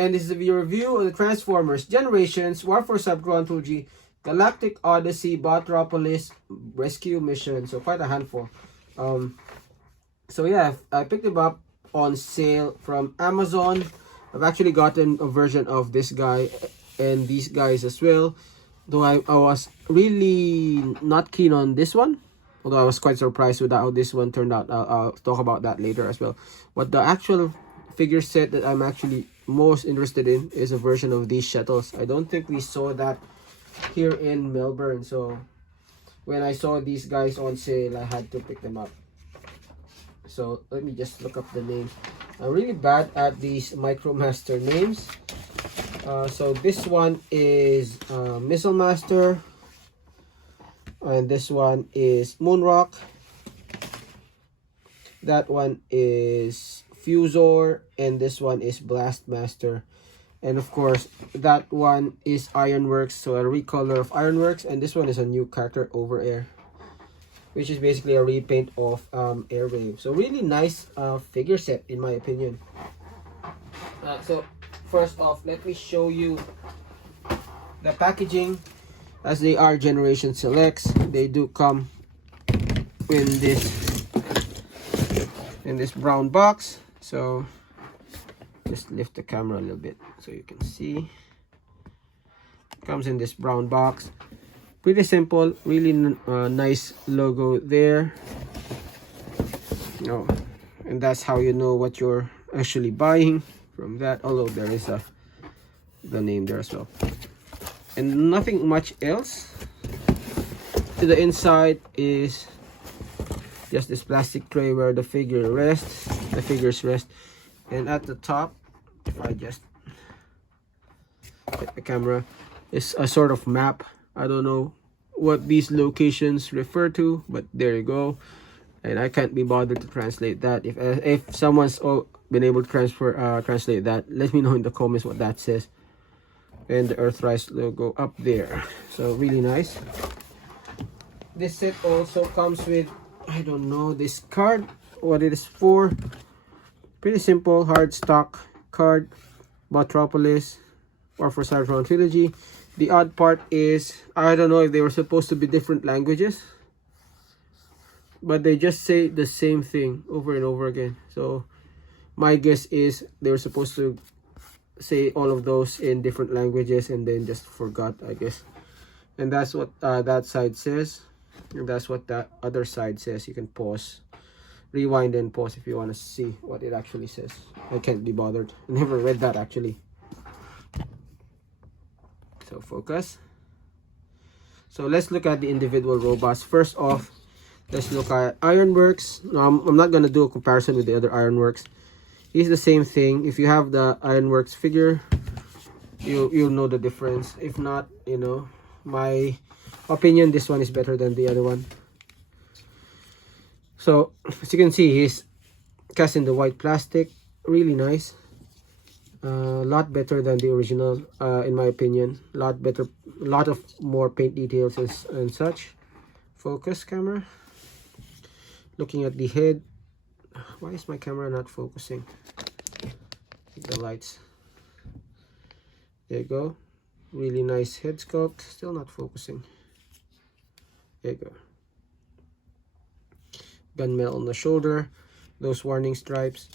And this is a review of the Transformers Generations War for Subground Trilogy Galactic Oddyssey Botropolis Rescue Mission. So quite a handful. So yeah, I picked them up on sale from Amazon. I've actually gotten a version of this guy and these guys as well. Though I was really not keen on this one. Although I was quite surprised with how this one turned out. I'll talk about that later as well. But the actual figure set that I'm actually most interested in is a version of these shuttles. I don't think we saw that here in Melbourne. So when I saw these guys on sale, I had to pick them up. So let me just look up the names. I'm really bad at these Micromaster names. So this one is Missile Master, and this one is Moonrock. That one is Fusor, and this one is Blastmaster. And of course, that one is Ironworks, so a recolor of Ironworks. And this one is a new character, Over Air, which is basically a repaint of Airwave. So really nice figure set in my opinion. So first off, let me show you the packaging. As they are Generation Selects, they do come in this brown box. So just lift the camera a little bit so you can see. It comes in this brown box. Pretty simple, really nice logo there. Oh, and that's how you know what you're actually buying from that. Although there is the name there as well, and nothing much else. To the inside is just this plastic tray where the figures rest, and at the top, if I just hit the camera, is a sort of map. I don't know what these locations refer to, but there you go. And I can't be bothered to translate that. If someone's been able to translate that, let me know in the comments what that says. And the Earthrise logo up there. So really nice. This set also comes with, I don't know this card, what it is for. Pretty simple hard stock card. Botropolis War for Subground Trilogy. The odd part is, I don't know if they were supposed to be different languages, but they just say the same thing over and over again. So my guess is they were supposed to say all of those in different languages and then just forgot, I guess. And that's what that side says, and that's what that other side says. You can pause, rewind and pause if you want to see what it actually says. I can't be bothered. I never read that actually. So focus. So let's look at the individual robots. First off, let's look at Ironworks. Now, I'm not going to do a comparison with the other Ironworks. It's the same thing. If you have the Ironworks figure, you'll know the difference. If not, you know, my opinion, this one is better than the other one. So as you can see, he's cast in the white plastic. Really nice. A lot better than the original, in my opinion. Lot better, lot of more paint details and such. Focus camera. Looking at the head. Why is my camera not focusing? The lights. There you go. Really nice head sculpt. Still not focusing. There you go. Gunmetal on the shoulder. Those warning stripes.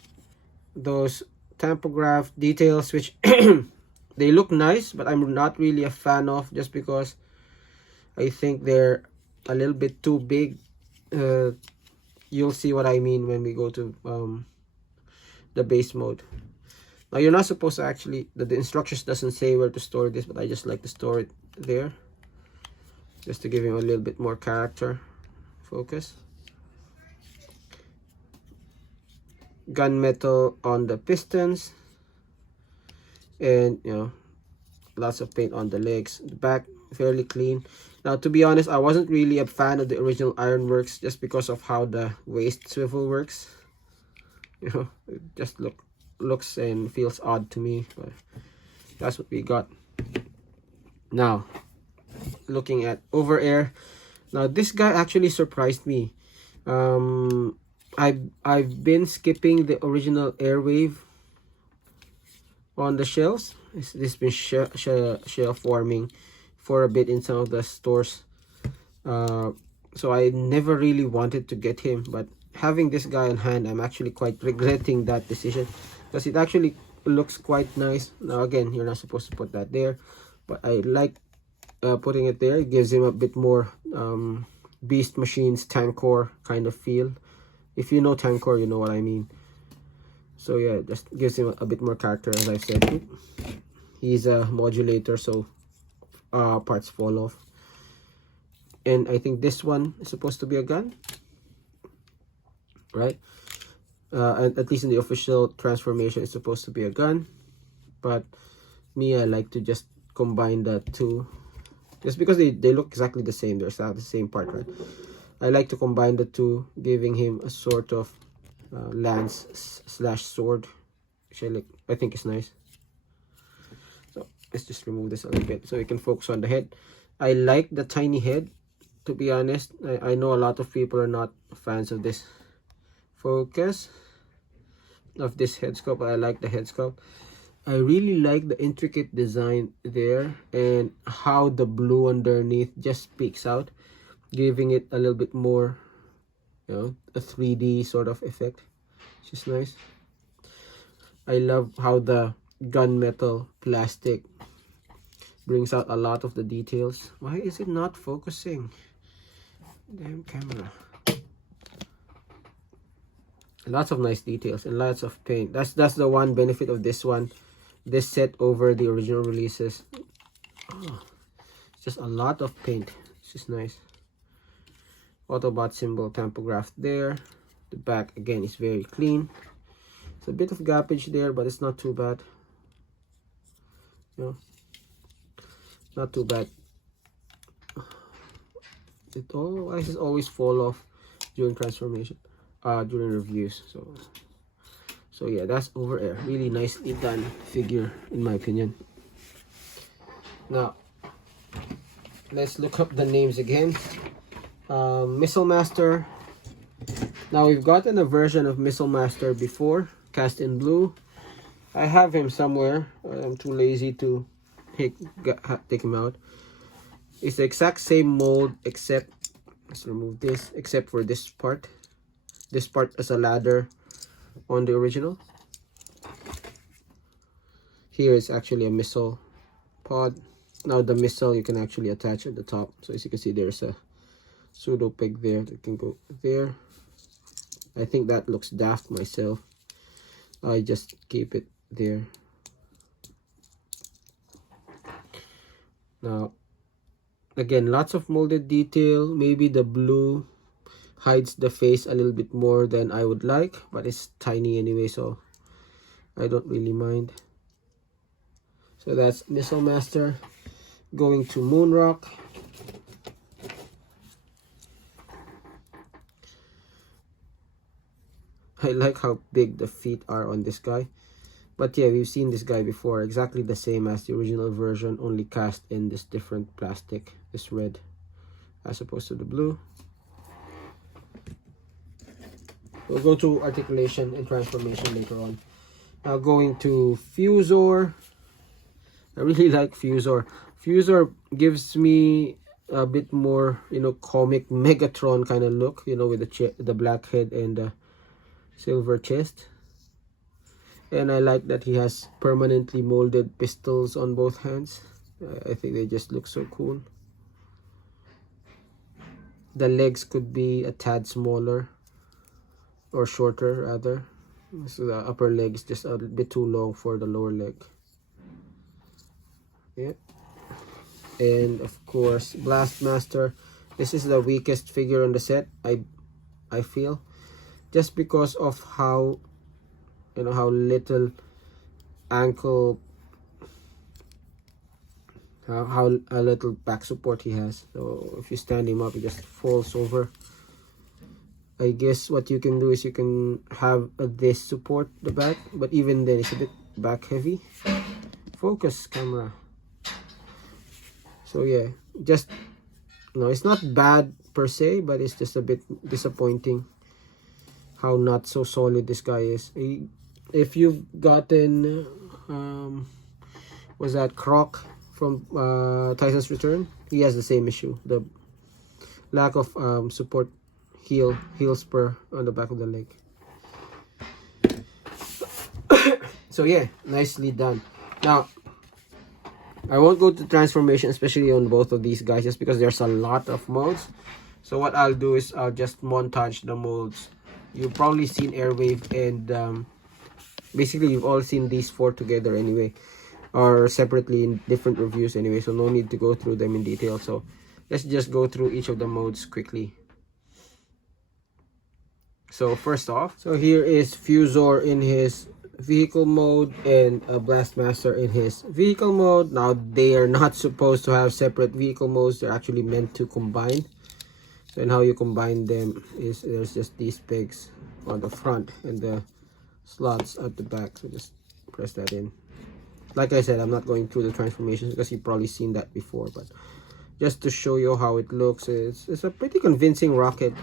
Those tampograph details, which they look nice, but I'm not really a fan of, just because I think they're a little bit too big. You'll see what I mean when we go to the base mode. Now you're not supposed to actually, the instructions doesn't say where to store this, but I just like to store it there just to give him a little bit more character. Focus. Gunmetal on the pistons, and you know, lots of paint on the legs. The back fairly clean. Now to be honest, I wasn't really a fan of the original Ironworks just because of how the waist swivel works. You know, it just looks and feels odd to me, but that's what we got. Now looking at Over Air. Now this guy actually surprised me. I've been skipping the original Airwave on the shelves. This been shelf warming for a bit in some of the stores. So I never really wanted to get him, but having this guy on hand, I'm actually quite regretting that decision, because it actually looks quite nice. Now again, you're not supposed to put that there, but I like putting it there. It gives him a bit more Beast Machines Tankor kind of feel. If you know Tankor, you know what I mean. So yeah, just gives him a bit more character. As I said, he's a modulator, so parts fall off. And I think this one is supposed to be a gun, right? And at least in the official transformation, it's supposed to be a gun. But me, I like to just combine the two, just because they look exactly the same. They're the same part, right? I like to combine the two, giving him a sort of lance slash sword, which I think is nice. So let's just remove this a little bit so we can focus on the head. I like the tiny head, to be honest. I know a lot of people are not fans of this focus of this head sculpt, but I like the head sculpt. I really like the intricate design there, and how the blue underneath just peeks out, giving it a little bit more, you know, a 3D sort of effect, which is nice. I love how the gunmetal plastic brings out a lot of the details. Why is it not focusing? Damn camera. Lots of nice details and lots of paint. That's the one benefit of this one, this set over the original releases. Oh, just a lot of paint. It's just nice. Autobot symbol tampographed there. The back again is very clean. It's a bit of gappage there, but it's not too bad. You know, not too bad. Why does it always fall off during transformation? During reviews. So yeah, that's over air. Really nicely done figure, in my opinion. Now let's look up the names again. Missile Master. Now we've gotten a version of Missile Master before, cast in blue. I have him somewhere. I'm too lazy to take him out. It's the exact same mold, except, let's remove this, except for this part. This part is a ladder on the original. Here is actually a missile pod. Now the missile you can actually attach at the top. So as you can see, there's a pseudo peg there that can go there. I think that looks daft myself. I just keep it there. Now again, lots of molded detail. Maybe the blue hides the face a little bit more than I would like, but it's tiny anyway, so I don't really mind. So that's Missile Master. Going to Moonrock. I like how big the feet are on this guy. But yeah, we've seen this guy before. Exactly the same as the original version, only cast in this different plastic, this red, as opposed to the blue. We'll go to articulation and transformation later on. Now going to Fusor. I really like Fusor. Fusor gives me a bit more, you know, comic Megatron kind of look, you know, with the black head and the silver chest. And I like that he has permanently molded pistols on both hands. I think they just look so cool. The legs could be a tad smaller, or shorter rather. So the upper leg is just a bit too long for the lower leg. Yeah. And of course, Blastmaster. This is the weakest figure on the set, I feel, just because of how, you know, how little ankle, how a little back support he has. So if you stand him up, he just falls over. I guess what you can do is you can have this support the back, but even then it's a bit back heavy. Focus, camera. So yeah, just, no, it's not bad per se, but it's just a bit disappointing how not so solid this guy is. If you've gotten was that Croc from Tyson's Return. He has the same issue, the lack of support heel spur on the back of the leg. So yeah, nicely done. Now I won't go to transformation, especially on both of these guys, just because there's a lot of modes. So what I'll do is I'll just montage the modes. You've probably seen Airwave, and basically you've all seen these four together anyway, or separately in different reviews anyway, so no need to go through them in detail. So let's just go through each of the modes quickly. So first off, so here is Fusor in his vehicle mode and a Blastmaster in his vehicle mode. Now they are not supposed to have separate vehicle modes, they're actually meant to combine. So, and how you combine them is there's just these pegs on the front and the slots at the back, so just press that in. Like I said, I'm not going through the transformations because you've probably seen that before, but just to show you how it looks, it's a pretty convincing rocket.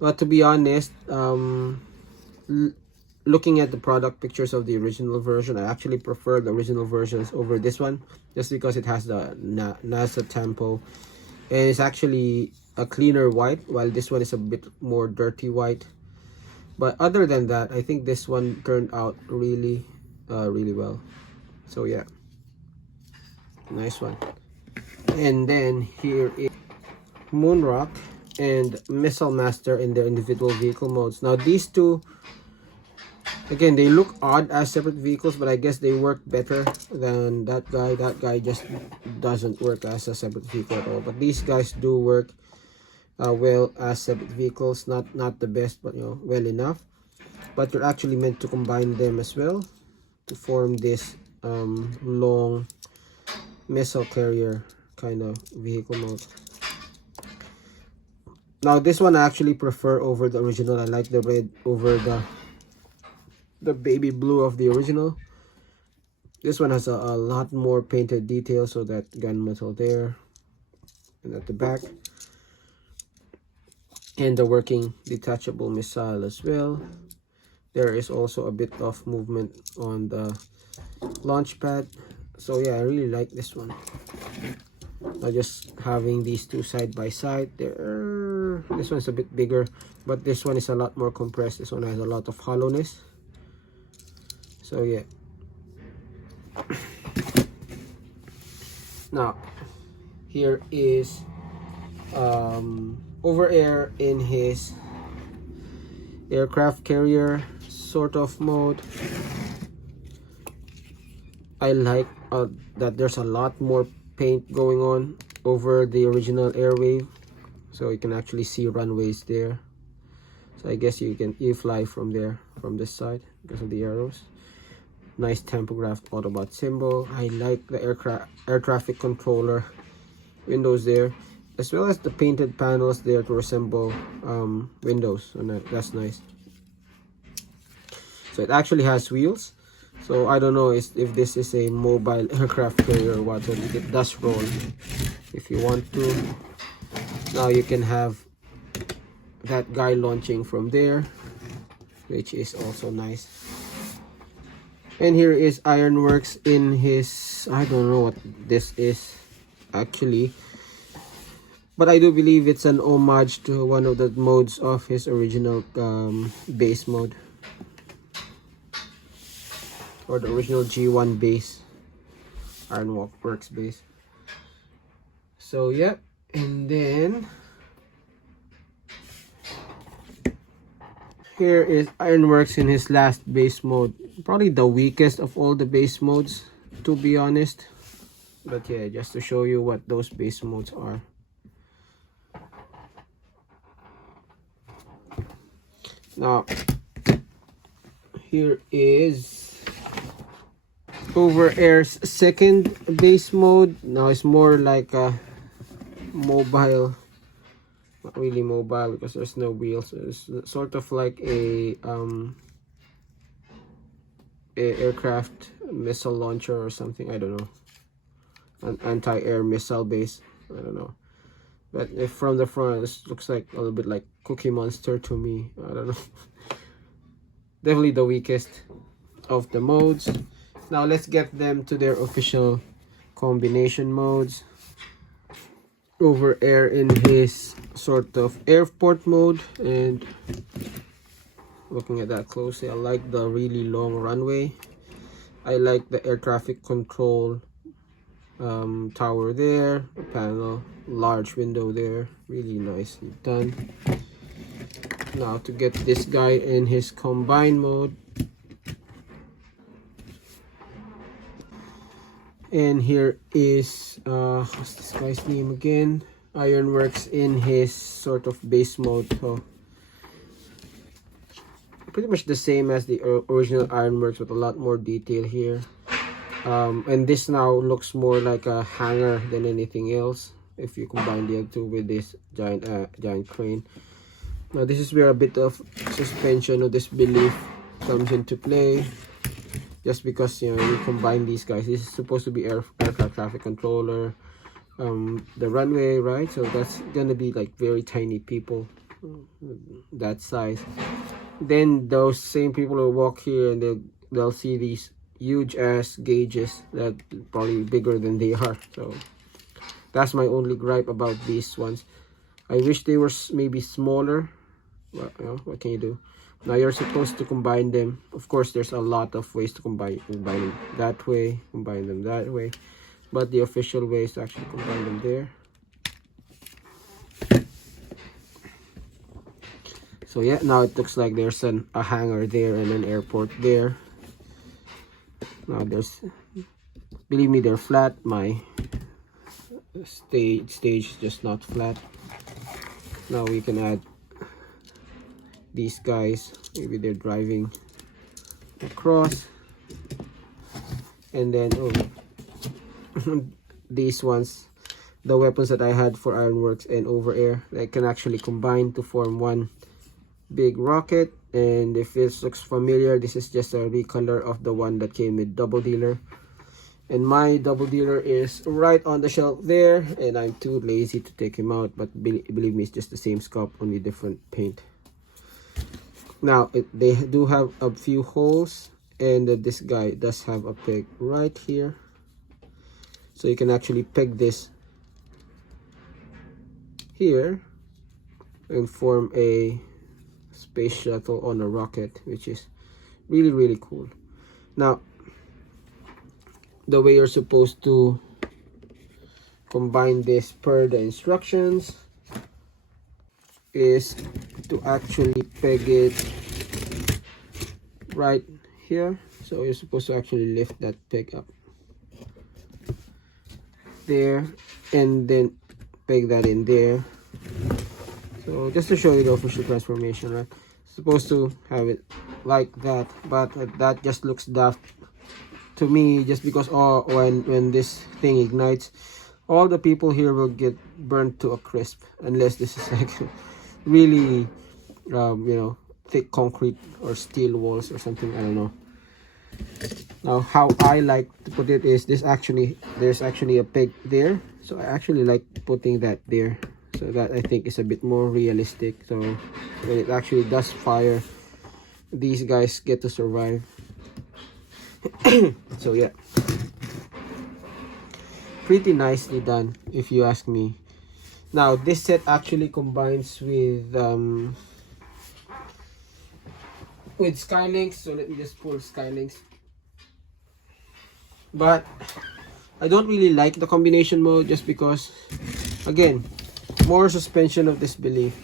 But to be honest, looking at the product pictures of the original version, I actually prefer the original versions over this one, just because it has the NASA tempo, and it's actually a cleaner white, while this one is a bit more dirty white. But other than that, I think this one turned out really well. So yeah, nice one. And then here is Moonrock and Missile Master in their individual vehicle modes. Now these two, again, they look odd as separate vehicles, but I guess they work better than that guy. That guy just doesn't work as a separate vehicle at all. But these guys do work well as separate vehicles. Not the best, but you know, well enough. But you're actually meant to combine them as well to form this long missile carrier kind of vehicle mode. Now this one I actually prefer over the original. I like the red over the baby blue of the original. This one has a lot more painted detail, so that gunmetal there and at the back, and the working detachable missile as well. There is also a bit of movement on the launch pad. So yeah, I really like this one. Now just having these two side by side there, this one's a bit bigger, but this one is a lot more compressed. This one has a lot of hollowness. So yeah. Now here is Over Air in his aircraft carrier sort of mode. I like that there's a lot more paint going on over the original Airwave, so you can actually see runways there. So I guess you fly from there, from this side, because of the arrows. Nice tampographed Autobot symbol. I like the air traffic controller windows there, as well as the painted panels there to resemble windows, and that's nice. So it actually has wheels. So I don't know if this is a mobile aircraft carrier or what. So it does roll if you want to. Now you can have that guy launching from there, which is also nice. And here is Ironworks in his, I don't know what this is actually, but I do believe it's an homage to one of the modes of his original base mode, or the original G1 base, Ironworks base. So yeah, and then here is Ironworks in his last base mode. Probably the weakest of all the base modes, to be honest. But yeah, just to show you what those base modes are. Now, here is Over Air's second base mode. Now it's more like a mobile, not really mobile because there's no wheels. It's sort of like a aircraft missile launcher or something. I don't know, an anti-air missile base. I don't know, but if from the front, this looks like a little bit like Cookie Monster to me. I don't know. Definitely the weakest of the modes. Now let's get them to their official combination modes. Over air in his sort of airport mode, and looking at that closely, I like the really long runway. I like the air traffic control tower there, the panel, large window there, really nicely done. Now to get this guy in his combine mode, and here is what's this guy's name again? Ironworks in his sort of base mode. So pretty much the same as the original Ironworks with a lot more detail here. And this now looks more like a hangar than anything else if you combine the other two with this giant crane. Now this is where a bit of suspension of disbelief comes into play. Just because, you know, you combine these guys. This is supposed to be aircraft traffic controller, the runway, right? So that's gonna be like very tiny people that size. Then those same people will walk here and they'll see these huge ass gauges that probably bigger than they are. So that's my only gripe about these ones. I wish they were maybe smaller, but you know, what can you do? Now you're supposed to combine them. Of course, there's a lot of ways to combine them that way, combine them that way, but the official way is to actually combine them there. So yeah, now it looks like there's a hangar there and an airport there. Now there's, believe me, they're flat. My stage is just not flat. Now we can add these guys. Maybe they're driving across, and then these ones, the weapons that I had for Ironworks and over air, they can actually combine to form one big rocket. And if this looks familiar, this is just a recolor of the one that came with double dealer, and my double dealer is right on the shelf there, and I'm too lazy to take him out, but believe me, it's just the same scope, only different paint. Now they do have a few holes, and this guy does have a peg right here, so you can actually peg this here and form a space shuttle on a rocket, which is really cool. Now the way you're supposed to combine this per the instructions is to actually peg it right here. So you're supposed to actually lift that peg up there and then peg that in there. So just to show you the official transformation, right? Supposed to have it like that, but that just looks daft to me, just because when this thing ignites, all the people here will get burnt to a crisp, unless this is like really you know, thick concrete or steel walls or something, I don't know. Now how I like to put it is this, there's actually a peg there, so I actually like putting that there, so that I think is a bit more realistic. So when it actually does fire, these guys get to survive. So yeah, pretty nicely done if you ask me. Now this set actually combines with Skylinks, so let me just pull Skylinks. But I don't really like the combination mode, just because, again, more suspension of disbelief.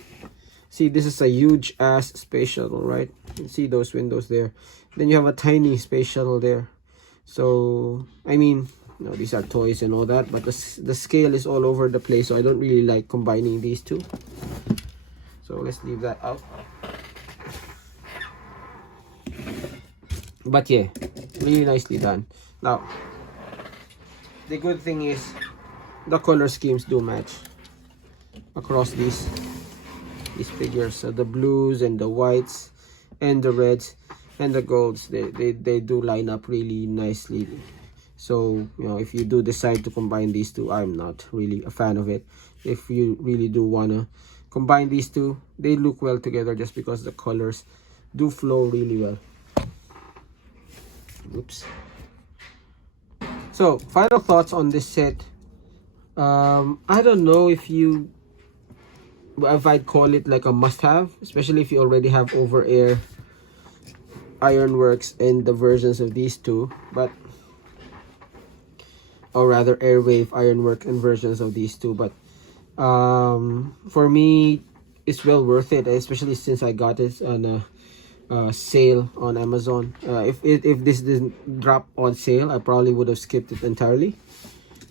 See, this is a huge ass space shuttle, right? You can see those windows there. Then you have a tiny space shuttle there. So I mean, you know, these are toys and all that, but the scale is all over the place, so I don't really like combining these two. So let's leave that out. But yeah, really nicely done. Now the good thing is the color schemes do match across these figures. So the blues and the whites and the reds and the golds, they do line up really nicely. So you know, if you do decide to combine these two, I'm not really a fan of it. If you really do wanna combine these two, they look well together, just because the colors do flow really well. Oops. So final thoughts on this set. I don't know if I'd call it like a must-have, especially if you already have over air Ironworks and the versions of these two, but or rather Airwave Ironwork and versions of these two. But for me, it's well worth it, especially since I got it on a sale on Amazon. If this didn't drop on sale, I probably would have skipped it entirely.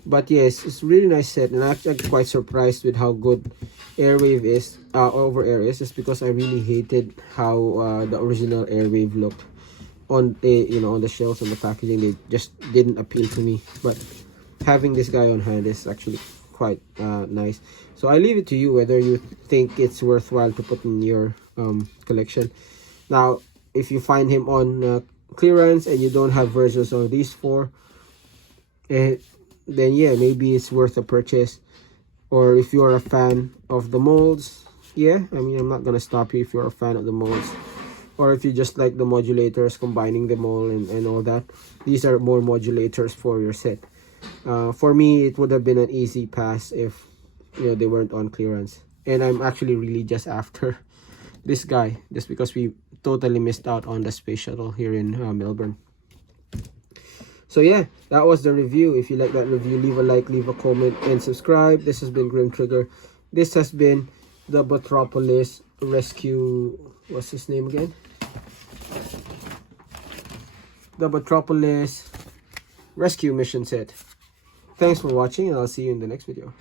But yes, it's a really nice set, and I'm actually quite surprised with how good Airwave is, over air is. Just because I really hated how the original Airwave looked on the on the shelves and the packaging. They just didn't appeal to me. But having this guy on hand is actually quite nice. So I leave it to you whether you think it's worthwhile to put in your collection. Now, if you find him on clearance and you don't have versions of these four, then yeah, maybe it's worth a purchase. Or if you're a fan of the molds, yeah, I mean, I'm not gonna stop you if you're a fan of the molds. Or if you just like the modulators, combining them all and all that, these are more modulators for your set. For me, it would have been an easy pass if they weren't on clearance. And I'm actually really just after this guy, just because we totally missed out on the space shuttle here in Melbourne. So yeah, that was the review. If you like that review, leave a like, leave a comment, and subscribe. This has been Grimtrigger. This has been the Botropolis rescue. What's his name again? The Botropolis rescue mission set. Thanks for watching, and I'll see you in the next video.